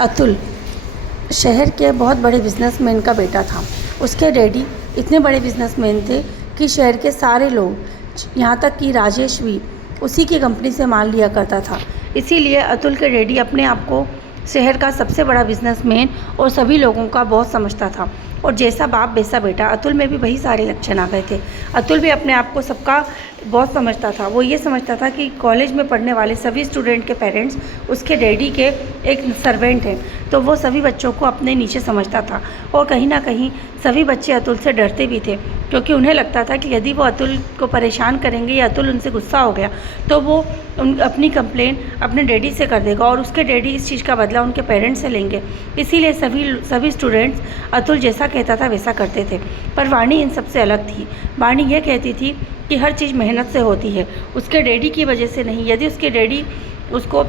अतुल शहर के बहुत बड़े बिजनेसमैन का बेटा था। उसके डैडी इतने बड़े बिजनेसमैन थे कि शहर के सारे लोग, यहाँ तक कि राजेश भी उसी की कंपनी से माल लिया करता था। इसीलिए अतुल के डैडी अपने आप को शहर का सबसे बड़ा बिजनेसमैन और सभी लोगों का बॉस समझता था। और जैसा बाप वैसा बेटा, अतुल में भी वही सारे लक्षण आ गए थे। अतुल भी अपने आप को सबका बॉस समझता था। वो ये समझता था कि कॉलेज में पढ़ने वाले सभी स्टूडेंट के पेरेंट्स उसके डैडी के एक सर्वेंट हैं, तो वो सभी बच्चों को अपने नीचे समझता था। और कहीं ना कहीं सभी बच्चे अतुल से डरते भी थे, क्योंकि उन्हें लगता था कि यदि वो अतुल को परेशान करेंगे या अतुल उनसे गुस्सा हो गया तो वो अपनी कंप्लेन अपने डैडी से कर देगा और उसके डैडी इस चीज़ का बदला उनके पेरेंट्स से लेंगे। इसीलिए सभी स्टूडेंट्स अतुल जैसा कहता था वैसा करते थे। पर वाणी इन सबसे अलग थी। वाणी ये कहती थी कि हर चीज़ मेहनत से होती है, उसके डैडी की वजह से नहीं। यदि उसके डैडी उसको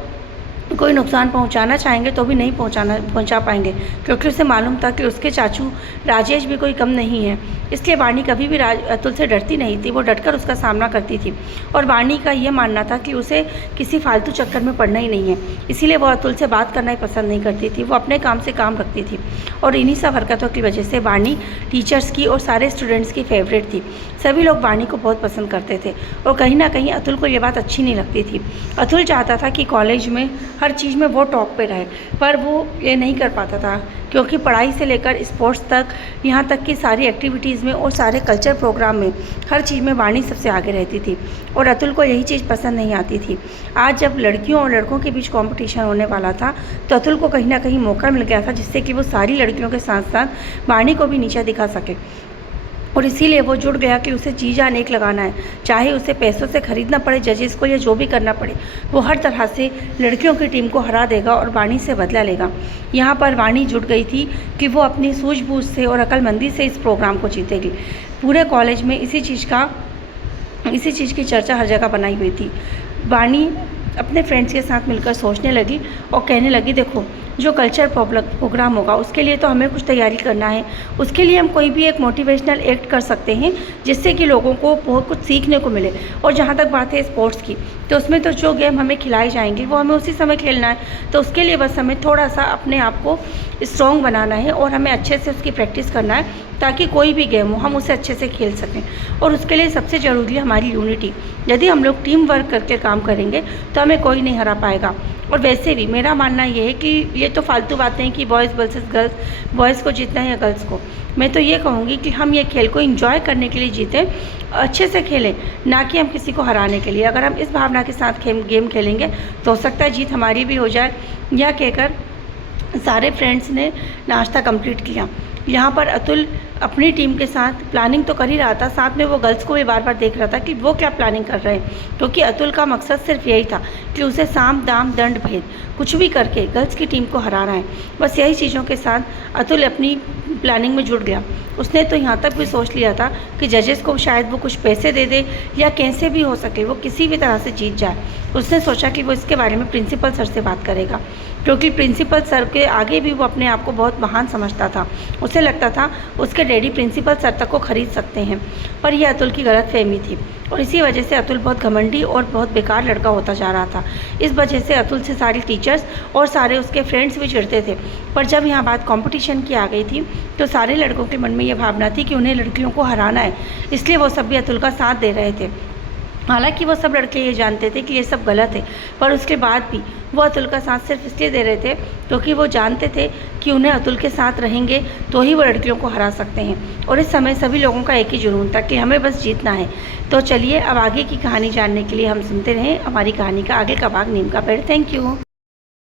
कोई नुकसान पहुंचाना चाहेंगे तो भी नहीं पहुंचा पाएंगे, क्योंकि उसे मालूम था कि उसके चाचू राजेश भी कोई कम नहीं है। इसलिए वाणी कभी भी अतुल से डरती नहीं थी, वो डटकर उसका सामना करती थी। और वाणी का ये मानना था कि उसे किसी फालतू चक्कर में पड़ना ही नहीं है, इसीलिए वो अतुल से बात करना ही पसंद नहीं करती थी। वो अपने काम से काम रखती थी और इन्हीं सब हरकतों की वजह से वाणी टीचर्स की और सारे स्टूडेंट्स की फेवरेट थी। सभी लोग वाणी को बहुत पसंद करते थे और कहीं ना कहीं अतुल को ये बात अच्छी नहीं लगती थी। अतुल चाहता था कि कॉलेज में हर चीज़ में वो टॉप पे रहे, पर वो ये नहीं कर पाता था, क्योंकि पढ़ाई से लेकर स्पोर्ट्स तक, यहाँ तक कि सारी एक्टिविटीज़ में और सारे कल्चर प्रोग्राम में हर चीज़ में वाणी सबसे आगे रहती थी और अतुल को यही चीज़ पसंद नहीं आती थी। आज जब लड़कियों और लड़कों के बीच कंपटीशन होने वाला था तो अतुल को कहीं ना कहीं मौका मिल गया था, जिससे कि वो सारी लड़कियों के साथ साथ वाणी को भी नीचा दिखा सके। और इसीलिए वो जुड़ गया कि उसे जी जान एक लगाना है, चाहे उसे पैसों से खरीदना पड़े जजेस को या जो भी करना पड़े। वो हर तरह से लड़कियों की टीम को हरा देगा और वाणी से बदला लेगा। यहाँ पर वाणी जुट गई थी कि वो अपनी सूझबूझ से और अक्लमंदी से इस प्रोग्राम को जीतेगी। पूरे कॉलेज में इसी चीज़ की चर्चा हर जगह बनाई हुई थी। वाणी अपने फ्रेंड्स के साथ मिलकर सोचने लगी और कहने लगी, देखो जो कल्चर प्रोग्राम होगा उसके लिए तो हमें कुछ तैयारी करना है। उसके लिए हम कोई भी एक मोटिवेशनल एक्ट कर सकते हैं, जिससे कि लोगों को बहुत कुछ सीखने को मिले। और जहाँ तक बात है स्पोर्ट्स की, तो उसमें तो जो गेम हमें खिलाई जाएंगी वो हमें उसी समय खेलना है। तो उसके लिए बस हमें थोड़ा सा अपने आप को स्ट्रॉन्ग बनाना है और हमें अच्छे से उसकी प्रैक्टिस करना है, ताकि कोई भी गेम हो हम उसे अच्छे से खेल सकें। और उसके लिए सबसे ज़रूरी है हमारी यूनिटी। यदि हम लोग टीम वर्क करके काम करेंगे तो हमें कोई नहीं हरा पाएगा। और वैसे भी मेरा मानना ये है कि ये तो फालतू बातें हैं कि बॉयज़ वर्सेस गर्ल्स, बॉयज़ को जीतना है या गर्ल्स को। मैं तो ये कहूँगी कि हम ये खेल को एंजॉय करने के लिए जीतें, अच्छे से खेलें, ना कि हम किसी को हराने के लिए। अगर हम इस भावना के साथ गेम खेलेंगे तो हो सकता है जीत हमारी भी हो जाए। यह कहकर सारे फ्रेंड्स ने नाश्ता कंप्लीट किया। यहाँ पर अतुल अपनी टीम के साथ प्लानिंग तो कर ही रहा था, साथ में वो गर्ल्स को भी बार बार देख रहा था कि वो क्या प्लानिंग कर रहे हैं, क्योंकि अतुल का मकसद सिर्फ यही था कि उसे साम दाम दंड भेद कुछ भी करके गर्ल्स की टीम को हराना है। बस यही चीज़ों के साथ अतुल अपनी प्लानिंग में जुट गया। उसने तो यहाँ तक भी सोच लिया था कि जजेस को शायद वो कुछ पैसे दे दे या कैसे भी हो सके वो किसी भी तरह से जीत जाए। उसने सोचा कि वो इसके बारे में प्रिंसिपल सर से बात करेगा, क्योंकि प्रिंसिपल सर के आगे भी वो अपने आप को बहुत महान समझता था। उसे लगता था उसके डैडी प्रिंसिपल सर तक को खरीद सकते हैं, पर यह अतुल की गलतफहमी थी और इसी वजह से अतुल बहुत घमंडी और बहुत बेकार लड़का होता जा रहा था। इस वजह से अतुल से सारी टीचर्स और सारे उसके फ्रेंड्स भी चिढ़ते थे। पर जब यहाँ बात कंपटीशन की आ गई थी तो सारे लड़कों के मन में यह भावना थी कि उन्हें लड़कियों को हराना है, इसलिए वो सब भी अतुल का साथ दे रहे थे। हालांकि वो सब लड़के ये जानते थे कि ये सब गलत है, पर उसके बाद भी वो अतुल का साथ सिर्फ इसलिए दे रहे थे क्योंकि वो जानते थे कि उन्हें अतुल के साथ रहेंगे तो ही वो लड़कियों को हरा सकते हैं। और इस समय सभी लोगों का एक ही जुनून था कि हमें बस जीतना है। तो चलिए अब आगे की कहानी जानने के लिए हम सुनते रहें हमारी कहानी का आगे का भाग, नीम का पेड़। Thank you.